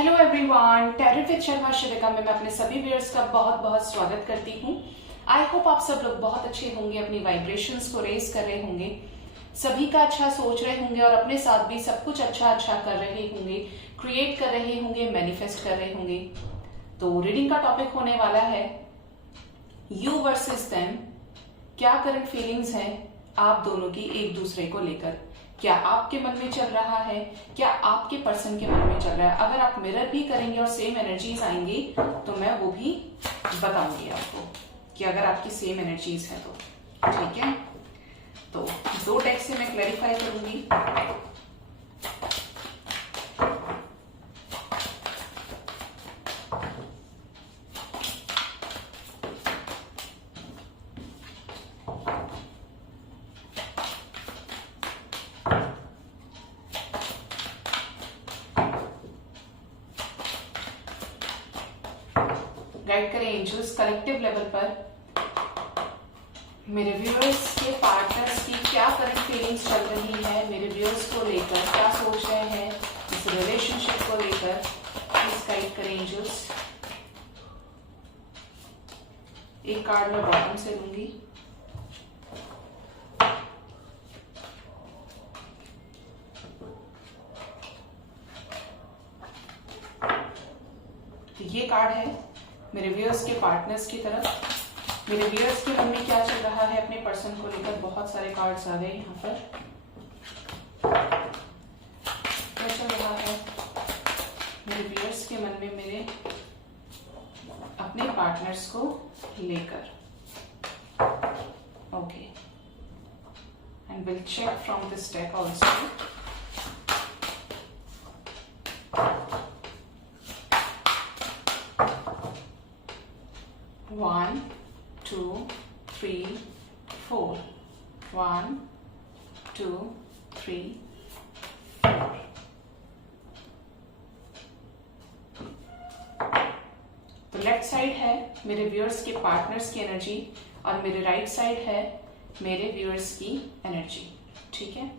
Hello everyone, tarot with Sharma Shivika में मैं अपने सभी व्यूअर्स का बहुत बहुत स्वागत करती हूँ। आई होप आप सब लोग बहुत अच्छे होंगे, अपनी वाइब्रेशंस को रेज कर रहे होंगे, सभी का अच्छा सोच रहे होंगे और अपने साथ भी सब कुछ अच्छा कर रहे होंगे, क्रिएट कर रहे होंगे, मैनिफेस्ट कर रहे होंगे। तो रीडिंग का टॉपिक होने वाला है यू वर्सेस देम। क्या करंट फीलिंग्स हैं आप दोनों की एक दूसरे को लेकर? क्या आपके मन में चल रहा है, क्या आपके पर्सन के मन में चल रहा है? अगर आप मिरर भी करेंगे और सेम एनर्जीज आएंगी तो मैं वो भी बताऊंगी आपको कि अगर आपकी सेम एनर्जीज है तो ठीक है। तो दो डेक से मैं क्लैरिफाई करूंगी। गाइड करें एंजल्स कलेक्टिव लेवल पर मेरे व्यूअर्स के पार्टनर्स की क्या करंट फीलिंग्स चल रही है, मेरे व्यूअर्स को लेकर क्या सोच रहे हैं इस रिलेशनशिप को लेकर। प्लीज गाइड करें एंजल्स। एक कार्ड मैं बॉटम से लूंगी। तो ये कार्ड है मेरे व्यूअर्स के पार्टनर्स की तरफ। मेरे व्यूअर्स के मन में क्या चल रहा है अपने पर्सन को लेकर। बहुत सारे कार्ड्स आ गए यहाँ पर। क्या चल रहा है मेरे व्यूअर्स के मन में मेरे अपने पार्टनर्स को लेकर? Okay, and will check from this deck also. One, two, three, four. 1, 2, 3, 4. तो लेफ्ट साइड है मेरे व्यूअर्स के पार्टनर्स की एनर्जी और मेरे राइट साइड है मेरे व्यूअर्स की एनर्जी। ठीक है,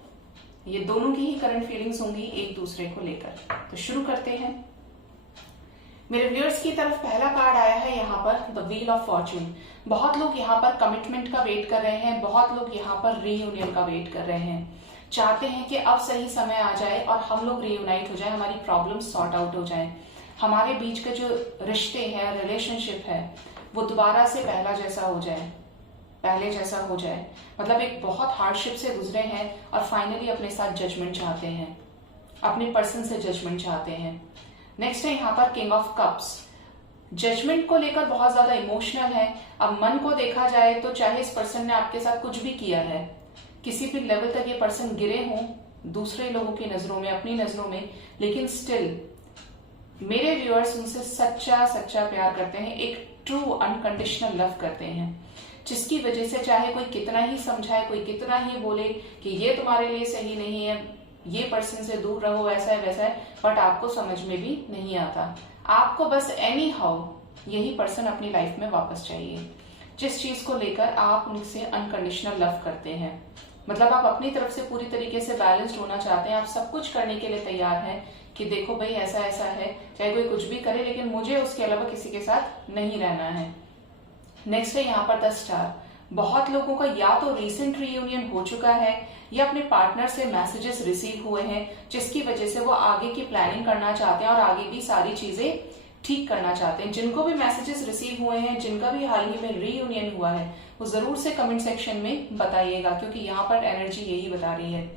ये दोनों की ही करंट फीलिंग्स होंगी एक दूसरे को लेकर। तो शुरू करते हैं। मेरे व्यूअर्स की तरफ पहला कार्ड आया है यहाँ पर द व्हील ऑफ फॉर्चून। बहुत लोग यहाँ पर कमिटमेंट का वेट कर रहे हैं, बहुत लोग यहाँ पर रीयूनियन का वेट कर रहे हैं, चाहते हैं कि अब सही समय आ जाए और हम लोग रीयूनाइट हो जाए, हमारी प्रॉब्लम सॉर्ट आउट हो जाए, हमारे बीच के जो रिश्ते हैं, रिलेशनशिप है, वो दोबारा से पहले जैसा हो जाए। मतलब एक बहुत हार्डशिप से गुजरे हैं और फाइनली अपने साथ जजमेंट चाहते हैं, अपने पर्सन से जजमेंट चाहते हैं। नेक्स्ट है यहाँ पर किंग ऑफ कप्स। जजमेंट को लेकर बहुत ज्यादा इमोशनल है। अब मन को देखा जाए तो चाहे इस पर्सन ने आपके साथ कुछ भी किया है, किसी भी लेवल तक ये पर्सन गिरे हों दूसरे लोगों की नजरों में, अपनी नजरों में, लेकिन स्टिल मेरे व्यूअर्स उनसे सच्चा प्यार करते हैं, एक ट्रू अनकंडीशनल लव करते हैं, जिसकी वजह से चाहे कोई कितना ही समझाए, कोई कितना ही बोले कि ये तुम्हारे लिए सही नहीं है, ये पर्सन से दूर रहो, ऐसा है वैसा है, बट आपको समझ में भी नहीं आता। आपको बस एनी हाउ यही पर्सन अपनी लाइफ में वापस चाहिए, जिस चीज को लेकर आप उनसे अनकंडीशनल लव करते हैं। मतलब आप अपनी तरफ से पूरी तरीके से बैलेंस्ड होना चाहते हैं, आप सब कुछ करने के लिए तैयार हैं कि देखो भाई ऐसा ऐसा है, चाहे कोई कुछ भी करे लेकिन मुझे उसके अलावा किसी के साथ नहीं रहना है। नेक्स्ट है यहाँ पर द स्टार। बहुत लोगों का या तो रिसेंट रीयूनियन हो चुका है या अपने पार्टनर से मैसेजेस रिसीव हुए हैं, जिसकी वजह से वो आगे की प्लानिंग करना चाहते हैं और आगे भी सारी चीजें ठीक करना चाहते हैं। जिनको भी मैसेजेस रिसीव हुए हैं, जिनका भी हाल ही में रीयूनियन हुआ है, वो जरूर से कमेंट सेक्शन में बताइएगा, क्योंकि यहाँ पर एनर्जी यही बता रही है।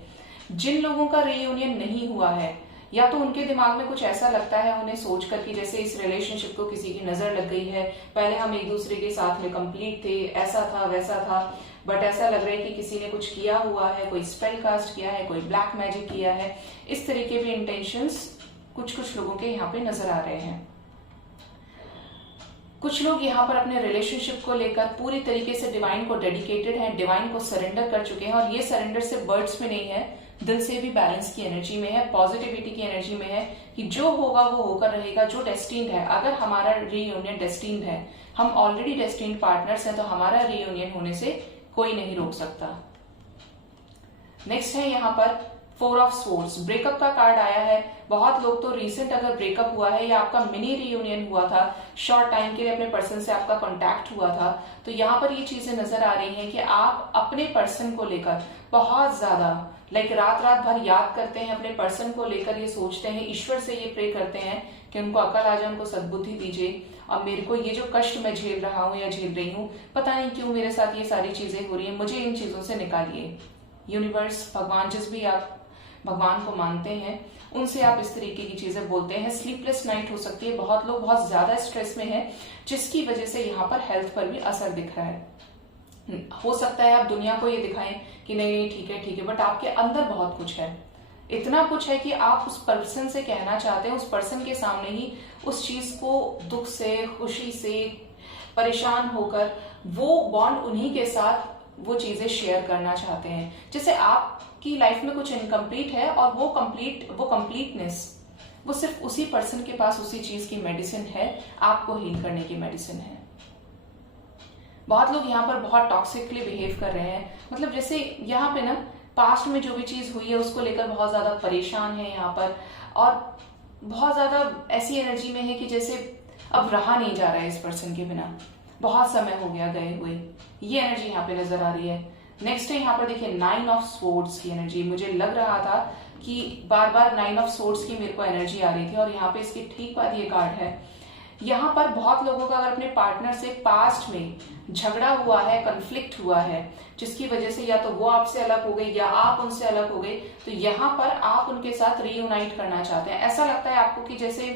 जिन लोगों का रीयूनियन नहीं हुआ है, या तो उनके दिमाग में कुछ ऐसा लगता है उन्हें सोच कर कि जैसे इस रिलेशनशिप को किसी की नजर लग गई है, पहले हम एक दूसरे के साथ में कंप्लीट थे, ऐसा था वैसा था, बट ऐसा लग रहा है कि किसी ने कुछ किया हुआ है, कोई स्पेल कास्ट किया है, कोई ब्लैक मैजिक किया है। इस तरीके भी इंटेंशंस कुछ लोगों के यहाँ पे नजर आ रहे हैं। कुछ लोग यहाँ पर अपने रिलेशनशिप को लेकर पूरी तरीके से डिवाइन को डेडिकेटेड हैं, डिवाइन को सरेंडर कर चुके हैं, और ये सरेंडर सिर्फ वर्ड्स में नहीं है, दिल से भी बैलेंस की एनर्जी में है, पॉजिटिविटी की एनर्जी में है कि जो होगा वो होकर रहेगा, जो डेस्टिन्ड है। अगर हमारा रीयूनियन डेस्टिन्ड है, हम ऑलरेडी डेस्टिन्ड पार्टनर्स हैं, तो हमारा रीयूनियन होने से कोई नहीं रोक सकता। नेक्स्ट है यहाँ पर 4 ऑफ स्वॉर्ड्स। ब्रेकअप का कार्ड आया है। बहुत लोग तो रिसेंट अगर ब्रेकअप हुआ है या आपका मिनी रीयूनियन हुआ था, शॉर्ट टाइम के लिए अपने पर्सन से आपका कांटेक्ट हुआ था, तो यहाँ पर ये चीजें नजर आ रही हैं कि आप अपने पर्सन को लेकर बहुत ज्यादा रात रात भर याद करते हैं अपने पर्सन को लेकर, ये सोचते हैं, ईश्वर से ये प्रे करते हैं कि उनको अकल आ जाए, उनको सद्बुद्धि दीजिए। अब मेरे को ये जो कष्ट मैं झेल रहा हूँ या झेल रही हूँ, पता नहीं क्यों मेरे साथ ये सारी चीजें हो रही है, मुझे इन चीजों से निकालिए। यूनिवर्स, भगवान, जिस भी आप भगवान को मानते हैं, उनसे आप इस तरीके की चीजें बोलते हैं। स्लीपलेस नाइट हो सकती है, बहुत लोग बहुत ज्यादा स्ट्रेस में हैं, जिसकी वजह से यहाँ पर हेल्थ पर भी असर दिख रहा है। हो सकता है आप दुनिया को ये दिखाएं कि नहीं नहीं ठीक है, बट आपके अंदर बहुत कुछ है, इतना कुछ है कि आप उस पर्सन से कहना चाहते हैं, उस पर्सन के सामने ही उस चीज को दुख से, खुशी से, परेशान होकर वो बॉन्ड उन्हीं के साथ वो चीजें शेयर करना चाहते हैं। जैसे आपकी लाइफ में कुछ इनकम्प्लीट है और वो कंप्लीटनेस वो सिर्फ उसी पर्सन के पास उसी चीज की मेडिसिन है, आपको हील करने की मेडिसिन है। बहुत लोग यहाँ पर बहुत टॉक्सिकली बिहेव कर रहे हैं, मतलब जैसे यहाँ पे ना पास्ट में जो भी चीज हुई है उसको लेकर बहुत ज्यादा परेशान है यहाँ पर, और बहुत ज्यादा ऐसी एनर्जी में है कि जैसे अब रहा नहीं जा रहा है इस पर्सन के बिना, बहुत समय हो गया गए हुए, ये एनर्जी यहाँ पे नजर आ रही है। नेक्स्ट है यहाँ पर देखिए 9 ऑफ स्वॉर्ड्स की एनर्जी। मुझे लग रहा था कि बार बार 9 ऑफ स्वॉर्ड्स की मेरे को एनर्जी आ रही थी, और यहाँ पे इसकी ठीक बाद ये कार्ड है। यहाँ पर बहुत लोगों का अगर अपने पार्टनर से पास्ट में झगड़ा हुआ है, कन्फ्लिक्ट हुआ है, जिसकी वजह से या तो वो आपसे अलग हो गई या आप उनसे अलग हो गए, तो यहाँ पर आप उनके साथ रीयूनाइट करना चाहते हैं। ऐसा लगता है आपको कि जैसे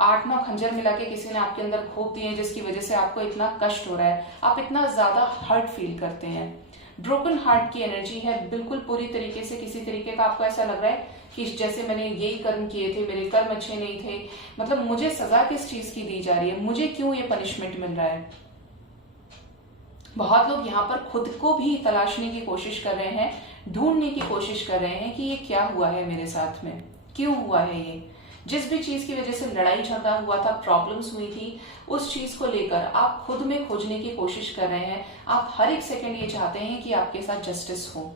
8-9 खंजर मिला के किसी ने आपके अंदर घोंप दिए, जिसकी वजह से आपको इतना कष्ट हो रहा है, आप इतना ज्यादा हर्ट फील करते हैं। ब्रोकन हार्ट की एनर्जी है, बिल्कुल पूरी तरीके से किसी तरीके का आपको ऐसा लग रहा है कि जैसे मैंने यही कर्म किए थे, मेरे कर्म अच्छे नहीं थे, मतलब मुझे सजा किस चीज की दी जा रही है, मुझे क्यों ये पनिशमेंट मिल रहा है। बहुत लोग यहाँ पर खुद को भी तलाशने की कोशिश कर रहे हैं, ढूंढने की कोशिश कर रहे हैं कि ये क्या हुआ है मेरे साथ में, क्यों हुआ है ये। जिस भी चीज की वजह से लड़ाई झगड़ा हुआ था, प्रॉब्लम्स हुई थी, उस चीज को लेकर आप खुद में खोजने की कोशिश कर रहे हैं। आप हर एक सेकंड ये चाहते हैं कि आपके साथ जस्टिस हो,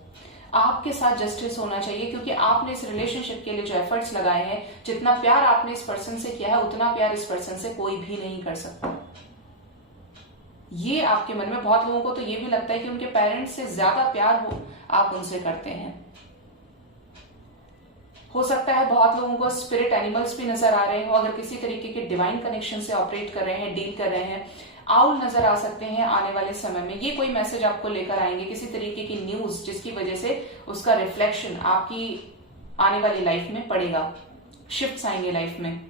आपके साथ जस्टिस होना चाहिए, क्योंकि आपने इस रिलेशनशिप के लिए जो एफर्ट्स लगाए हैं, जितना प्यार आपने इस पर्सन से किया है, उतना प्यार इस पर्सन से कोई भी नहीं कर सकता। ये आपके मन में, बहुत लोगों को तो ये भी लगता है कि उनके पेरेंट्स से ज्यादा प्यार हो आप उनसे करते हैं। हो सकता है बहुत लोगों को स्पिरिट एनिमल्स भी नजर आ रहे हो, अगर किसी तरीके के डिवाइन कनेक्शन से ऑपरेट कर रहे हैं, डील कर रहे हैं। आउल नजर आ सकते हैं आने वाले समय में, ये कोई मैसेज आपको लेकर आएंगे, किसी तरीके की न्यूज जिसकी वजह से उसका रिफ्लेक्शन आपकी आने वाली लाइफ में पड़ेगा, शिफ्ट्स आएंगे लाइफ में।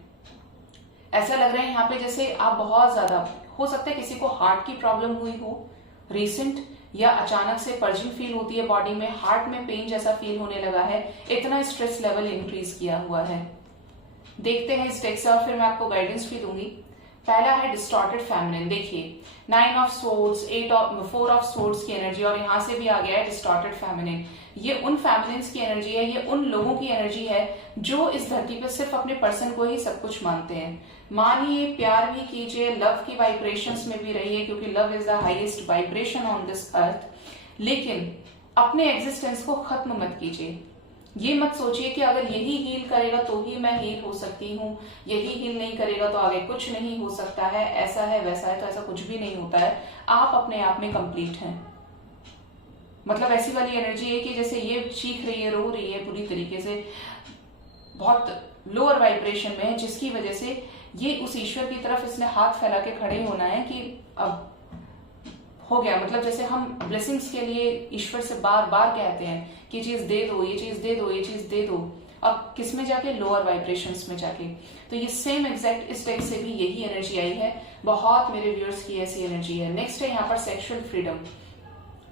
ऐसा लग रहा है यहाँ पे जैसे आप बहुत ज्यादा, हो सकता है किसी को हार्ट की प्रॉब्लम हुई हो रिसेंट, या अचानक से पर्जिंग फील होती है बॉडी में, हार्ट में पेन जैसा फील होने लगा है, इतना स्ट्रेस लेवल इंक्रीज किया हुआ है। देखते हैं इस डेक से और फिर मैं आपको गाइडेंस भी दूंगी। पहला है डिस्टॉर्टेड फेमिनिन। देखिए 9 ऑफ स्वॉर्ड्स, 4 ऑफ स्वॉर्ड्स की एनर्जी, और यहां से भी आ गया है डिस्टॉर्टेड फेमिनिन। ये उन फेमिनिन्स की एनर्जी है, ये उन लोगों की एनर्जी है जो इस धरती पे सिर्फ अपने पर्सन को ही सब कुछ मानते हैं। मानिए, प्यार भी कीजिए, लव की वाइब्रेशंस में भी रहिए, क्योंकि love is the highest vibration on this earth, लेकिन अपने एग्जिस्टेंस को खत्म मत कीजिए। ये मत सोचिए कि अगर यही हील करेगा तो ही मैं हील हो सकती हूँ, यही हील नहीं करेगा तो आगे कुछ नहीं हो सकता है, ऐसा है वैसा है, तो ऐसा कुछ भी नहीं होता है। आप अपने आप में कंप्लीट हैं। मतलब ऐसी वाली एनर्जी है कि जैसे ये चीख रही है, रो रही है, पूरी तरीके से बहुत लोअर वाइब्रेशन में है, जिसकी वजह से ये उस ईश्वर की तरफ इसने हाथ फैला के खड़े होना है कि अब हो गया। मतलब जैसे हम ब्लेसिंग्स के लिए ईश्वर से बार बार कहते हैं कि चीज दे दो, ये चीज दे दो, ये चीज दे दो, अब किस में जाके, लोअर वाइब्रेशंस में जाके। तो ये सेम एग्जैक्ट इस डेक से भी यही एनर्जी आई है, बहुत मेरे व्यूअर्स की ऐसी एनर्जी है। नेक्स्ट है यहाँ पर सेक्सुअल फ्रीडम।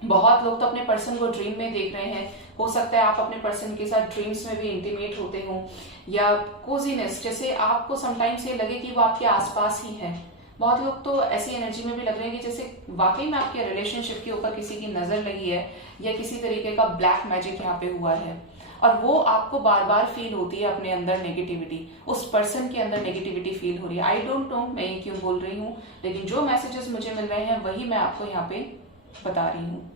बहुत लोग तो अपने पर्सन को ड्रीम में देख रहे हैं, हो सकता है आप अपने पर्सन के साथ ड्रीम्स में भी इंटीमेट होते हो, या कोजीनेस, जैसे आपको समटाइम्स ये लगे कि वो आपके आसपास ही है। बहुत लोग तो ऐसी एनर्जी में भी लग रहे हैं कि जैसे वाकई में आपके रिलेशनशिप के ऊपर किसी की नजर लगी है, या किसी तरीके का ब्लैक मैजिक यहाँ पे हुआ है, और वो आपको बार बार फील होती है अपने अंदर नेगेटिविटी, उस पर्सन के अंदर नेगेटिविटी फील हो रही है। आई डोंट नो मैं ये क्यों बोल रही हूँ, लेकिन जो मैसेजेस मुझे मिल रहे हैं वही मैं आपको यहाँ पे बता रही हूँ।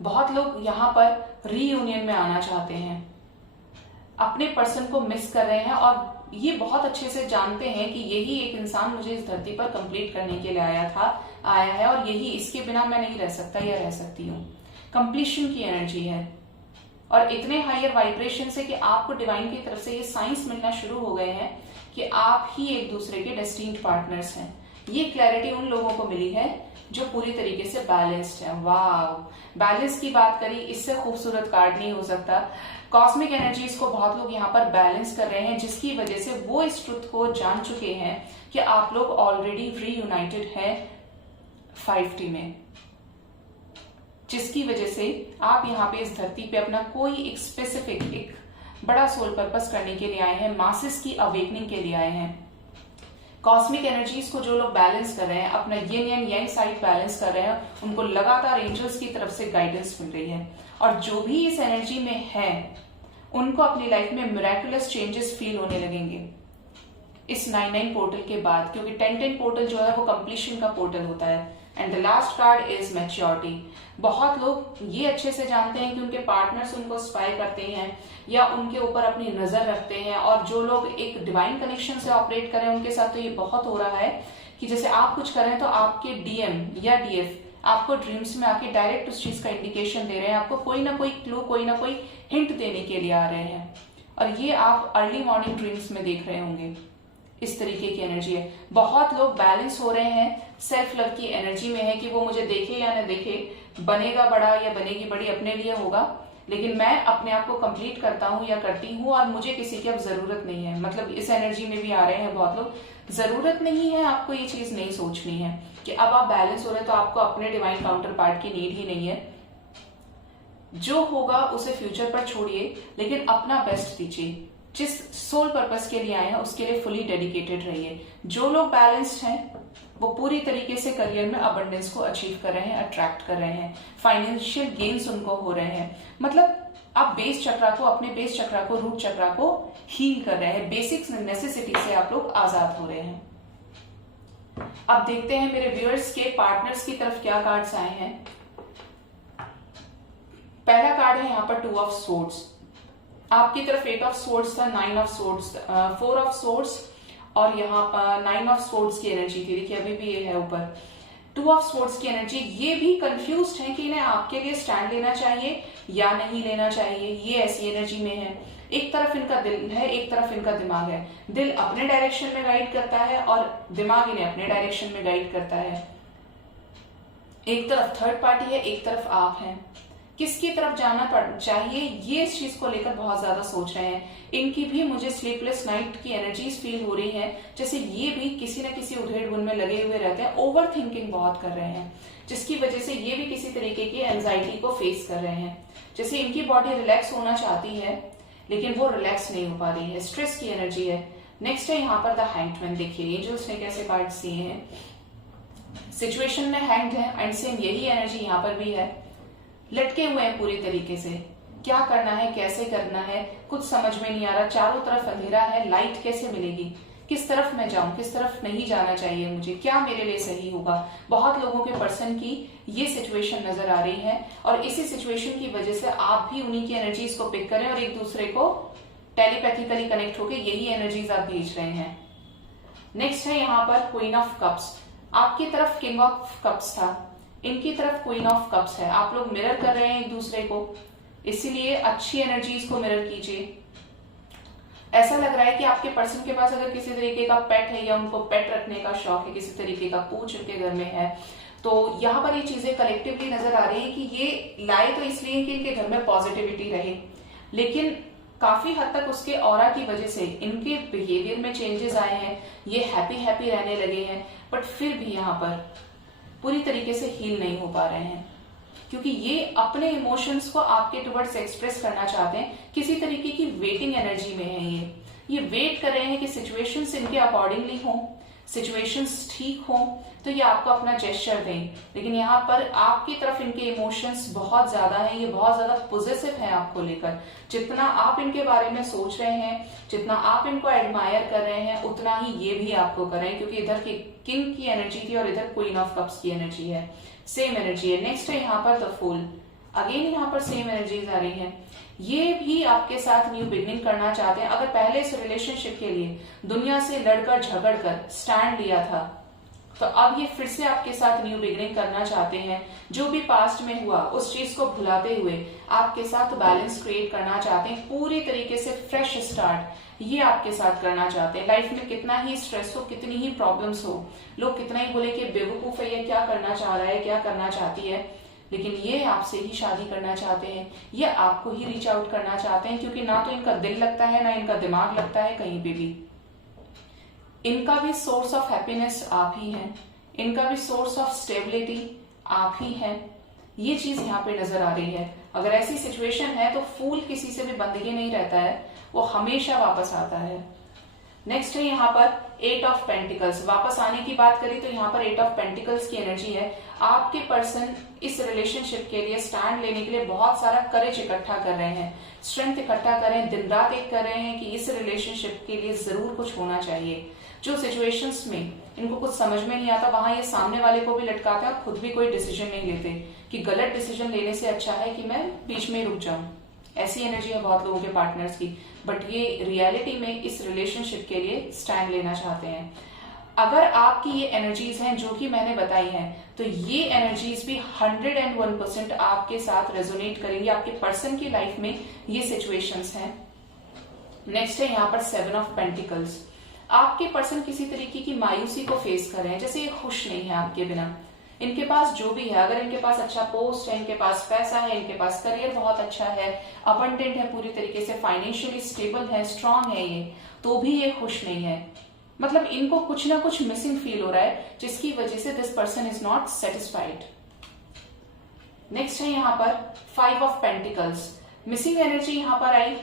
बहुत लोग यहाँ पर रीयूनियन में आना चाहते हैं, अपने पर्सन को मिस कर रहे हैं और ये बहुत अच्छे से जानते हैं कि यही एक इंसान मुझे इस धरती पर कंप्लीट करने के लिए आया है और यही, इसके बिना मैं नहीं रह सकता या रह सकती हूँ। कंप्लीशन की एनर्जी है और इतने हायर वाइब्रेशन से कि आपको डिवाइन की तरफ से ये साइंस मिलना शुरू हो गए हैं कि आप ही एक दूसरे के डेस्टिन्ड पार्टनर्स हैं। ये क्लैरिटी उन लोगों को मिली है जो पूरी तरीके से बैलेंस्ड है। वाह, बैलेंस की बात करी, इससे खूबसूरत कार्ड नहीं हो सकता। कॉस्मिक एनर्जीज को बहुत लोग यहाँ पर बैलेंस कर रहे हैं, जिसकी वजह से वो इस ट्रुथ को जान चुके हैं कि आप लोग ऑलरेडी रीयूनाइटेड हैं 5D में, जिसकी वजह से आप यहाँ पे इस धरती पे अपना कोई एक स्पेसिफिक एक बड़ा सोल पर्पस करने के लिए आए हैं, मासेस की अवेकनिंग के लिए आए हैं। कॉस्मिक एनर्जीज को जो लोग बैलेंस कर रहे हैं, अपना yin and yang side balance कर रहे हैं, उनको लगातार एंजल्स की तरफ से गाइडेंस मिल रही है। और जो भी इस एनर्जी में है उनको अपनी लाइफ में मिरेकुलस चेंजेस फील होने लगेंगे इस 9-9 पोर्टल के बाद, क्योंकि 10-10 पोर्टल जो है वो कंप्लीशन का पोर्टल होता है। And the last card is maturity. बहुत लोग ये अच्छे से जानते हैं कि उनके पार्टनर्स उनको स्पाई करते हैं या उनके ऊपर अपनी नजर रखते हैं, और जो लोग एक डिवाइन कनेक्शन से ऑपरेट करें उनके साथ तो ये बहुत हो रहा है कि जैसे आप कुछ करें तो आपके DM या DF आपको ड्रीम्स में आके डायरेक्ट उस चीज का इंडिकेशन दे रहे हैं, आपको कोई ना कोई क्लू, कोई ना कोई हिंट देने के लिए आ रहे हैं, और ये आप अर्ली मॉर्निंग ड्रीम्स में देख रहे होंगे। इस तरीके की एनर्जी है। बहुत लोग बैलेंस हो रहे हैं, सेल्फ लव की एनर्जी में है कि वो मुझे देखे या न देखे, बनेगा बड़ा या बनेगी बड़ी अपने लिए होगा, लेकिन मैं अपने आप को कंप्लीट करता हूँ या करती हूँ और मुझे किसी की अब जरूरत नहीं है। मतलब इस एनर्जी में भी आ रहे हैं बहुत लोग, जरूरत नहीं है आपको ये चीज नहीं सोचनी है कि अब आप बैलेंस हो रहे हैं तो आपको अपने डिवाइन काउंटर पार्ट की नीड ही नहीं है। जो होगा उसे फ्यूचर पर छोड़िए, लेकिन अपना बेस्ट दीजिए। जिस सोल पर्पस के लिए आए हैं उसके लिए फुली डेडिकेटेड रहिए। जो लोग बैलेंस्ड हैं वो पूरी तरीके से करियर में अबंडेंस को अचीव कर रहे हैं, अट्रैक्ट कर रहे हैं, फाइनेंशियल गेन्स उनको हो रहे हैं। मतलब आप बेस चक्रा को, अपने बेस चक्रा को, रूट चक्रा को हील कर रहे हैं। बेसिक नेसेसिटी से आप लोग आजाद हो रहे हैं। अब देखते हैं मेरे व्यूअर्स के पार्टनर्स की तरफ क्या कार्ड्स आए हैं। पहला कार्ड है यहाँ पर 2 ऑफ सोर्ड्स। आपकी तरफ 8 ऑफ सोर्ड्स था, 9 ऑफ सोर्ड्स, 4 ऑफ सोर्ड्स और यहाँ पर 9 ऑफ सोर्ड्स की एनर्जी थी। देखिए अभी भी ये है ऊपर 2 ऑफ सोर्ड्स की एनर्जी। ये भी कंफ्यूज्ड है कि इन्हें आपके लिए स्टैंड लेना चाहिए या नहीं लेना चाहिए। ये ऐसी एनर्जी में है। एक तरफ इनका दिल है, एक तरफ इनका दिमाग है। दिल अपने डायरेक्शन में गाइड करता है और दिमाग इन्हें अपने डायरेक्शन में गाइड करता है। एक तरफ थर्ड पार्टी है, एक तरफ आप हैं। किसकी तरफ जाना चाहिए ये इस चीज को लेकर बहुत ज्यादा सोच रहे हैं। इनकी भी मुझे स्लीपलेस नाइट की एनर्जीज फील हो रही है, जैसे ये भी किसी न किसी उधेड़-बुन में लगे हुए रहते हैं, ओवर थिंकिंग बहुत कर रहे हैं, जिसकी वजह से ये भी किसी तरीके की एंजाइटी को फेस कर रहे हैं। जैसे इनकी बॉडी रिलैक्स होना चाहती है लेकिन वो रिलैक्स नहीं हो पा रही है, स्ट्रेस की एनर्जी है। नेक्स्ट है यहाँ पर द हैंग्ड मैन। देखिए एंजल्स ने कैसे कार्ड्स दिए हैं। सिचुएशन में हैंग्ड है एंड सेम यही एनर्जी यहाँ पर भी है। लटके हुए हैं पूरी तरीके से, क्या करना है, कैसे करना है, कुछ समझ में नहीं आ रहा। चारों तरफ अंधेरा है, लाइट कैसे मिलेगी, किस तरफ मैं जाऊं, किस तरफ नहीं जाना चाहिए मुझे, क्या मेरे लिए सही होगा। बहुत लोगों के पर्सन की ये सिचुएशन नजर आ रही है और इसी सिचुएशन की वजह से आप भी उन्हीं की एनर्जीज को पिक करें और एक दूसरे को टेलीपैथिकली कनेक्ट होकर यही एनर्जीज आप भेज रहे हैं। नेक्स्ट है यहाँ पर क्वीन ऑफ कप्स। आपकी तरफ किंग ऑफ कप्स था, इनकी तरफ क्वीन ऑफ कप्स है। आप लोग मिरर कर रहे हैं एक दूसरे को, इसीलिए अच्छी एनर्जीज को मिरर कीजिए। ऐसा लग रहा है कि आपके पर्सन के पास अगर किसी तरीके का पेट है या उनको पेट रखने का शौक है, किसी तरीके का पूछ उनके घर में है, तो यहाँ पर ये चीजें कलेक्टिवली नजर आ रही है कि ये लाए तो इसलिए कि इनके घर में पॉजिटिविटी रहे, लेकिन काफी हद तक उसके ऑरा की वजह से इनके बिहेवियर में चेंजेस आए हैं, ये हैप्पी रहने लगे हैं, बट फिर भी यहाँ पर पूरी तरीके से हील नहीं हो पा रहे हैं, क्योंकि ये अपने इमोशंस को आपके टुवर्ड्स एक्सप्रेस करना चाहते हैं। किसी तरीके की वेटिंग एनर्जी में है ये वेट कर रहे हैं कि सिचुएशंस इनके अकॉर्डिंगली हों, सिचुएशंस ठीक हों तो ये आपको अपना जेस्चर दें। लेकिन यहाँ पर आपकी तरफ इनके इमोशंस बहुत ज्यादा हैं, ये बहुत ज्यादा पॉजिटिव हैं आपको लेकर। जितना आप इनके बारे में सोच रहे हैं, जितना आप इनको एडमायर कर रहे हैं, उतना ही ये भी आपको कर रहे हैं, क्योंकि इधर की किंग की एनर्जी थी और इधर क्वीन ऑफ कप्स की एनर्जी है, सेम एनर्जी है। नेक्स्ट है यहाँ पर द फूल। अगेन यहाँ पर सेम एनर्जीज आ रही हैं। ये भी आपके साथ न्यू बिगनिंग करना चाहते हैं। अगर पहले इस रिलेशनशिप के लिए दुनिया से लड़कर झगड़कर स्टैंड लिया था, तो अब ये फिर से आपके साथ न्यू बिगनिंग करना चाहते हैं। जो भी पास्ट में हुआ उस चीज को भुलाते हुए आपके साथ बैलेंस क्रिएट करना चाहते हैं, पूरी तरीके से फ्रेश स्टार्ट ये आपके साथ करना चाहते हैं। लाइफ में कितना ही स्ट्रेस हो, कितनी ही प्रॉब्लम्स हो, लोग कितना ही बोले कि बेवकूफ है, ये क्या करना चाह रहा है, क्या करना चाहती है, लेकिन ये आपसे ही शादी करना चाहते हैं, ये आपको ही रीच आउट करना चाहते हैं, क्योंकि ना तो इनका दिल लगता है ना इनका दिमाग लगता है कहीं पे भी। इनका भी सोर्स ऑफ हैप्पीनेस आप ही हैं, इनका भी सोर्स ऑफ स्टेबिलिटी आप ही हैं। ये चीज यहाँ पे नजर आ रही है। अगर ऐसी सिचुएशन है तो फूल किसी से भी बंदगी नहीं रहता है, वो हमेशा वापस आता है। नेक्स्ट है यहाँ पर 8 ऑफ पेंटिकल्स। वापस आने की बात करें तो यहाँ पर 8 ऑफ पेंटिकल्स की एनर्जी है। आपके पर्सन इस रिलेशनशिप के लिए स्टैंड लेने के लिए बहुत सारा करेज इकट्ठा कर रहे हैं, स्ट्रेंथ इकट्ठा कर रहे हैं, दिन रात एक कर रहे हैं कि इस रिलेशनशिप के लिए जरूर कुछ होना चाहिए। जो सिचुएशंस में इनको कुछ समझ में नहीं आता, वहां ये सामने वाले को भी लटकाते हैं और खुद भी कोई डिसीजन नहीं लेते कि गलत डिसीजन लेने से अच्छा है कि मैं बीच में रुक जाऊं। ऐसी एनर्जी है बहुत लोगों के पार्टनर्स की, बट ये रियलिटी में इस रिलेशनशिप के लिए स्टैंड लेना चाहते हैं। अगर आपकी ये एनर्जीज हैं जो कि मैंने बताई हैं, तो ये एनर्जीज भी 101% आपके साथ रेजोनेट करेंगी। आपके पर्सन की लाइफ में ये सिचुएशंस हैं। नेक्स्ट है यहाँ पर 7 ऑफ पेंटिकल्स। आपके पर्सन किसी तरीके की मायूसी को फेस कर रहे हैं, जैसे ये खुश नहीं है आपके बिना। इनके पास जो भी है, अगर इनके पास अच्छा पोस्ट है, इनके पास पैसा है, इनके पास करियर बहुत अच्छा है, अबंडेंट है, पूरी तरीके से फाइनेंशियली स्टेबल है, स्ट्रांग है ये, तो भी ये खुश नहीं है। मतलब इनको कुछ ना कुछ मिसिंग फील हो रहा है, जिसकी वजह से this person is not satisfied. Next है यहाँ पर 5 ऑफ पेंटिकल्स। मिसिंग एनर्जी यहाँ पर आई,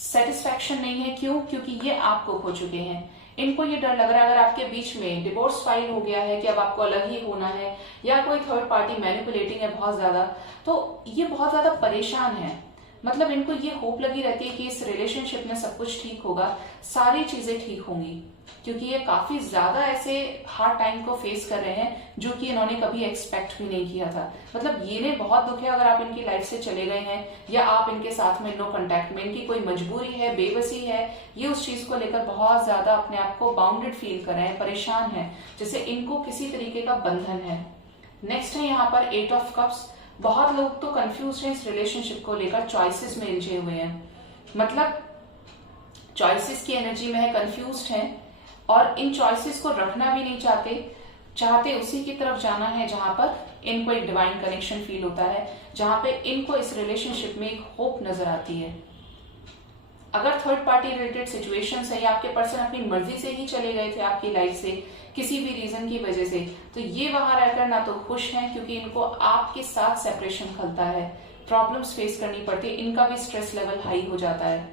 सेटिस्फैक्शन नहीं है। क्यों? क्योंकि ये आपको खो चुके हैं। इनको ये डर लग रहा है अगर आपके बीच में डिवोर्स फाइल हो गया है कि अब आपको अलग ही होना है, या कोई थर्ड पार्टी मैनिपुलेटिंग है बहुत ज्यादा, तो ये बहुत ज्यादा परेशान है। मतलब इनको ये होप लगी रहती है कि इस रिलेशनशिप में सब कुछ ठीक होगा, सारी चीजें ठीक होंगी, क्योंकि ये काफी ज्यादा ऐसे हार्ड टाइम को फेस कर रहे हैं जो कि इन्होंने कभी एक्सपेक्ट भी नहीं किया था। मतलब ये ने बहुत दुख है अगर आप इनकी लाइफ से चले गए हैं, या आप इनके साथ में नो कांटेक्ट में, इनकी कोई मजबूरी है, बेबसी है, ये उस चीज को लेकर बहुत ज्यादा अपने आप को बाउंडेड फील कर रहे हैं, परेशान है, जैसे इनको किसी तरीके का बंधन है। नेक्स्ट है यहाँ पर 8 ऑफ कप्स। बहुत लोग तो कंफ्यूज हैं इस रिलेशनशिप को लेकर, चॉइसेस में उलझे हुए हैं। मतलब चॉइसेस की एनर्जी में है, कंफ्यूज हैं, और इन चॉइसेस को रखना भी नहीं चाहते उसी की तरफ जाना है जहां पर इनको एक डिवाइन कनेक्शन फील होता है, जहां पे इनको इस रिलेशनशिप में एक होप नजर आती है। अगर थर्ड पार्टी रिलेटेड सिचुएशंस है, या आपके पर्सन अपनी मर्जी से ही चले गए थे आपकी लाइफ से किसी भी रीजन की वजह से, तो ये वहां रहकर ना तो खुश हैं, क्योंकि इनको आपके साथ सेपरेशन खलता है, प्रॉब्लम्स फेस करनी पड़ती है, इनका भी स्ट्रेस लेवल हाई हो जाता है,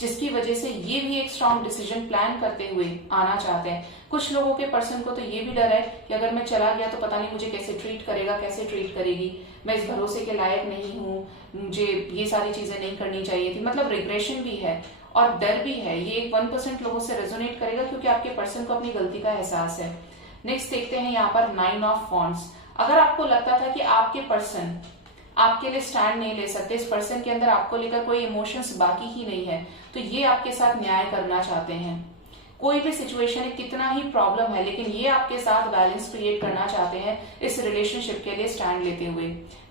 जिसकी वजह से ये भी एक स्ट्रॉन्ग डिसीजन प्लान करते हुए आना चाहते हैं। कुछ लोगों के पर्सन को तो ये भी डर है कि अगर मैं चला गया तो पता नहीं मुझे कैसे ट्रीट करेगा, कैसे ट्रीट करेगी, मैं इस भरोसे के लायक नहीं हूँ, मुझे ये सारी चीजें नहीं करनी चाहिए थी। मतलब रिग्रेशन भी है और डर भी है। ये एक 1% लोगों से रेजोनेट करेगा, क्योंकि आपके पर्सन को अपनी गलती का एहसास है। नेक्स्ट देखते हैं यहाँ पर 9 ऑफ वॉन्ड्स। अगर आपको लगता था कि आपके पर्सन आपके लिए स्टैंड नहीं ले सकते, इस पर्सन के अंदर आपको लेकर कोई इमोशंस बाकी ही नहीं है, तो ये आपके साथ न्याय करना चाहते हैं। कोई भी सिचुएशन है, कितना ही प्रॉब्लम है, लेकिन ये आपके साथ बैलेंस क्रिएट करना चाहते हैं इस रिलेशनशिप के लिए स्टैंड लेते हुए।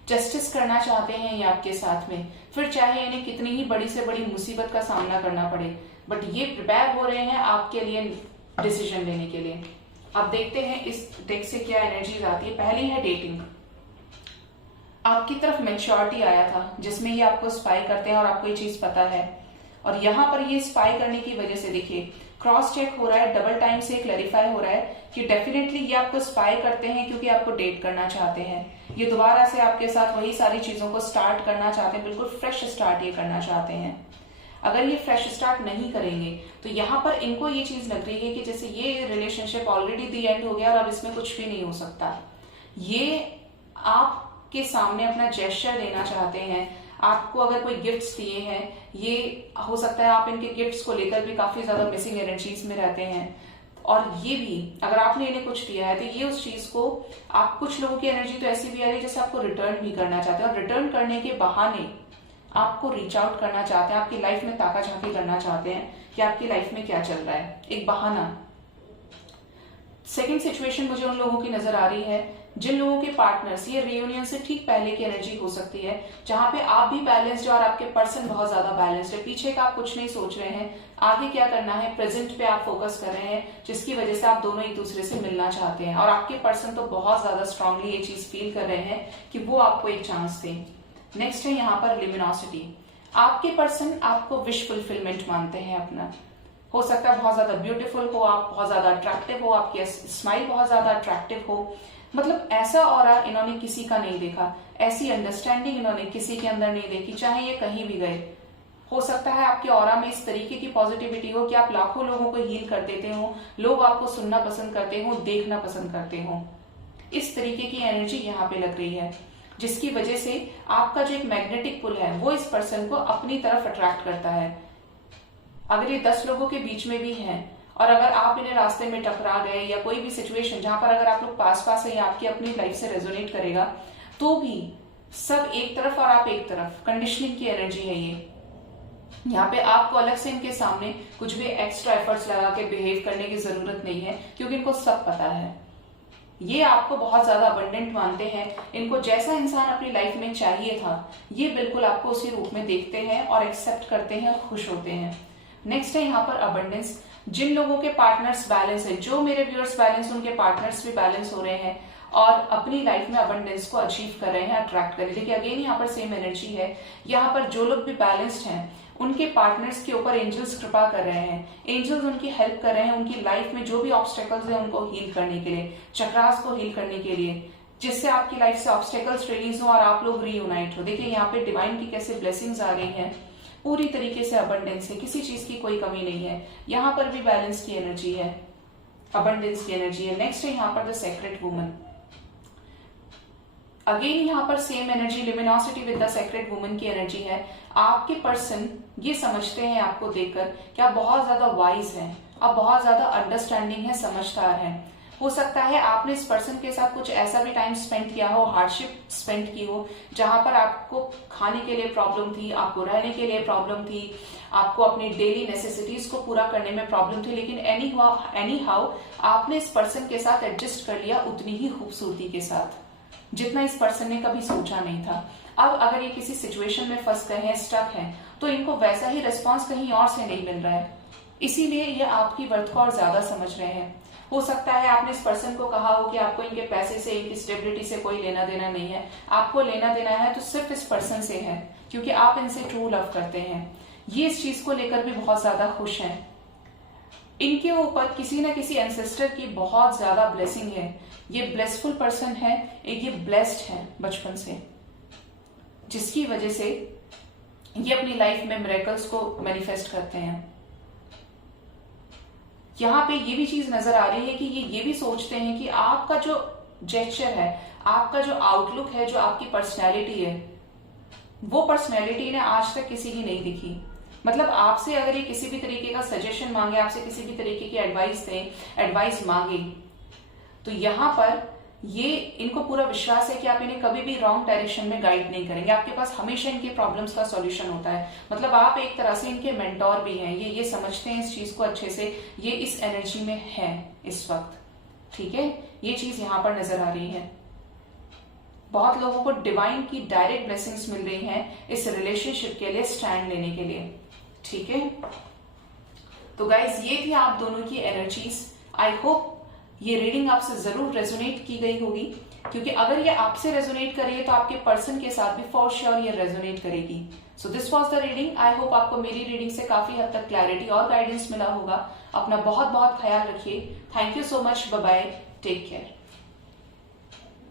जस्टिस करना चाहते हैं ये आपके साथ में, फिर चाहे इन्हें कितनी ही बड़ी से बड़ी मुसीबत का सामना करना पड़े, बट ये प्रिपेयर हो रहे हैं आपके लिए डिसीजन लेने के लिए। अब देखते हैं इस डेक से क्या एनर्जीज आती है। पहली है डेटिंग। आपकी तरफ मैच्योरिटी आया था, जिसमें ये आपको स्पाई करते हैं और आपको ये चीज पता है, और यहाँ पर ये स्पाई करने की वजह से देखिए क्रॉस चेक हो रहा है, डबल टाइम से क्लैरिफाई हो रहा है कि डेफिनेटली ये आपको स्पाई करते हैं क्योंकि आपको डेट करना चाहते हैं। ये दोबारा से आपके साथ वही सारी चीजों को स्टार्ट करना चाहते हैं, बिल्कुल फ्रेश स्टार्ट ये करना चाहते हैं। अगर ये फ्रेश स्टार्ट नहीं करेंगे तो यहाँ पर इनको ये चीज लग रही है कि जैसे ये रिलेशनशिप ऑलरेडी दी एंड हो गया और अब इसमें कुछ भी नहीं हो सकता। ये आपके सामने अपना जेस्चर देना चाहते हैं। आपको अगर कोई गिफ्ट्स दिए हैं, ये हो सकता है आप इनके गिफ्ट्स को लेकर भी काफी ज्यादा मिसिंग एनर्जीज में रहते हैं, और ये भी अगर आपने इन्हें कुछ दिया है तो ये उस चीज को, आप कुछ लोगों की एनर्जी तो ऐसी भी आ रही है जैसे आपको रिटर्न भी करना चाहते हैं, और रिटर्न करने के बहाने आपको रीच आउट करना चाहते हैं, आपकी लाइफ में ताका झांकी करना चाहते हैं कि आपकी लाइफ में क्या चल रहा है, एक बहाना। सेकंड सिचुएशन मुझे उन लोगों की नजर आ रही है जिन लोगों के पार्टनर्स, ये रियूनियन से ठीक पहले की एनर्जी हो सकती है, जहां पे आप भी बैलेंस्ड और आपके पर्सन बहुत ज्यादा बैलेंस्ड है। पीछे का आप कुछ नहीं सोच रहे हैं, आगे क्या करना है, प्रेजेंट पे आप फोकस कर रहे हैं, जिसकी वजह से आप दोनों एक दूसरे से मिलना चाहते हैं, और आपके पर्सन तो बहुत ज्यादा स्ट्रांगली ये चीज फील कर रहे हैं कि वो आपको एक चांस दें। नेक्स्ट है यहाँ पर लिमिनोसिटी। आपके पर्सन आपको विश फुलफिलमेंट मानते हैं अपना। हो सकता है बहुत ज्यादा ब्यूटीफुल हो, आप बहुत ज्यादा अट्रैक्टिव हो, आपकी स्माइल बहुत ज्यादा अट्रैक्टिव हो, मतलब ऐसा ऑरा इन्होंने किसी का नहीं देखा, ऐसी अंडरस्टैंडिंग इन्होंने किसी के अंदर नहीं देखी, चाहे ये कहीं भी गए। हो सकता है आपके ऑरा में इस तरीके की पॉजिटिविटी हो कि आप लाखों लोगों को हील कर देते हो, लोग आपको सुनना पसंद करते हो, देखना पसंद करते हो। इस तरीके की एनर्जी यहाँ पे लग रही है, जिसकी वजह से आपका जो एक मैग्नेटिक पुल है वो इस पर्सन को अपनी तरफ अट्रैक्ट करता है। अगर ये 10 लोगों के बीच में भी हैं और अगर आप इन्हें रास्ते में टकरा गए या कोई भी सिचुएशन जहां पर अगर आप लोग पास पास है या आपकी अपनी लाइफ से रेजोनेट करेगा, तो भी सब एक तरफ और आप एक तरफ, कंडीशनिंग की एनर्जी है ये। यहाँ पे आपको अलग से इनके सामने कुछ भी एक्स्ट्रा एफर्ट्स लगा के बिहेव करने की जरूरत नहीं है, क्योंकि इनको सब पता है। ये आपको बहुत ज्यादा अबंडेंट मानते हैं, इनको जैसा इंसान अपनी लाइफ में चाहिए था ये बिल्कुल आपको उसी रूप में देखते हैं और एक्सेप्ट करते हैं और खुश होते हैं। नेक्स्ट है यहाँ पर अबंडेंस। जिन लोगों के पार्टनर्स बैलेंस है, जो मेरे व्यूअर्स बैलेंस, उनके पार्टनर्स भी बैलेंस हो रहे हैं और अपनी लाइफ में अबंडेंस को अचीव कर रहे हैं, अट्रैक्ट कर रहे हैं। देखिए अगेन यहाँ पर सेम एनर्जी है, यहाँ पर जो लोग भी बैलेंस्ड हैं उनके पार्टनर्स के ऊपर एंजल्स कृपा कर रहे हैं, एंजल्स उनकी हेल्प कर रहे हैं, उनकी लाइफ में जो भी ऑब्स्टेकल्स हैं उनको हील करने के लिए, चक्रास को हील करने के लिए, जिससे आपकी लाइफ से ऑब्स्टेकल्स रिलीज हो और आप लोग रीयूनाइट हो। देखिए यहाँ पे डिवाइन की कैसे ब्लेसिंग्स आ रही हैं, पूरी तरीके से अबंडेंस है, किसी चीज की कोई कमी नहीं है। यहाँ पर भी बैलेंस की एनर्जी है, अबंडेंस की एनर्जी है। नेक्स्ट है यहाँ पर द सेक्रेट वुमन। अगेन यहाँ पर same energy, luminosity with the secret woman की एनर्जी है। आपके पर्सन ये समझते हैं आपको देखकर कि आप बहुत ज्यादा वाइज हैं, आप बहुत ज्यादा अंडरस्टैंडिंग है, समझदार हैं। हो सकता है आपने इस पर्सन के साथ कुछ ऐसा भी टाइम स्पेंड किया हो, हार्डशिप स्पेंड की हो, जहां पर आपको खाने के लिए प्रॉब्लम थी, आपको रहने के लिए प्रॉब्लम थी, आपको अपनी डेली नेसेसिटीज को पूरा करने में प्रॉब्लम थी, लेकिन एनी हाउ आपने इस पर्सन के साथ एडजस्ट कर लिया उतनी ही खूबसूरती के साथ, जितना इस पर्सन ने कभी सोचा नहीं था। अब अगर ये किसी सिचुएशन में फंस गए हैं, स्टक हैं, तो इनको वैसा ही रिस्पॉन्स कहीं और से नहीं मिल रहा है, इसीलिए ये आपकी वर्थ को और ज्यादा समझ रहे हैं। हो सकता है आपने इस पर्सन को कहा हो कि आपको इनके पैसे से, इनकी स्टेबिलिटी से कोई लेना देना नहीं है, आपको लेना देना है तो सिर्फ इस पर्सन से है, क्योंकि आप इनसे ट्रू लव करते हैं। ये इस चीज को लेकर भी बहुत ज्यादा खुश हैं। इनके ऊपर किसी न किसी एंसेस्टर की बहुत ज्यादा ब्लेसिंग है, ये ब्लेसफुल पर्सन है, एक ये ब्लेस्ड है बचपन से, जिसकी वजह से ये अपनी लाइफ में मिरेकल्स को मैनिफेस्ट करते हैं। यहाँ पे ये भी चीज नजर आ रही है कि ये भी सोचते हैं कि आपका जो जेस्चर है, आपका जो आउटलुक है, जो आपकी पर्सनैलिटी है, वो पर्सनैलिटी ने आज तक किसी की नहीं दिखी। मतलब आपसे अगर ये किसी भी तरीके का सजेशन मांगे, आपसे किसी भी तरीके की एडवाइस दें, एडवाइस मांगे, तो यहाँ पर ये इनको पूरा विश्वास है कि आप इन्हें कभी भी रॉन्ग डायरेक्शन में गाइड नहीं करेंगे। आपके पास हमेशा इनके प्रॉब्लम्स का सॉल्यूशन होता है। मतलब आप एक तरह से इनके मेंटोर भी हैं। ये समझते हैं इस चीज को अच्छे से, ये इस एनर्जी में है इस वक्त। ठीक है, ये चीज यहाँ पर नजर आ रही है। बहुत लोगों को डिवाइन की डायरेक्ट ब्लेसिंग्स मिल रही हैं इस रिलेशनशिप के लिए स्टैंड लेने के लिए। ठीक है, तो गाइज ये थी आप दोनों की एनर्जीज। आई होप ये रीडिंग आपसे जरूर रेजोनेट की गई होगी, क्योंकि अगर ये आपसे रेजोनेट कर रही है तो आपके पर्सन के साथ भी फॉर श्योर ये रेजोनेट करेगी। So this was the reading. I hope आपको मेरी रीडिंग से काफी हद तक क्लैरिटी और गाइडेंस मिला होगा। अपना बहुत बहुत ख्याल रखिए। Thank you so much. Bye bye, take care.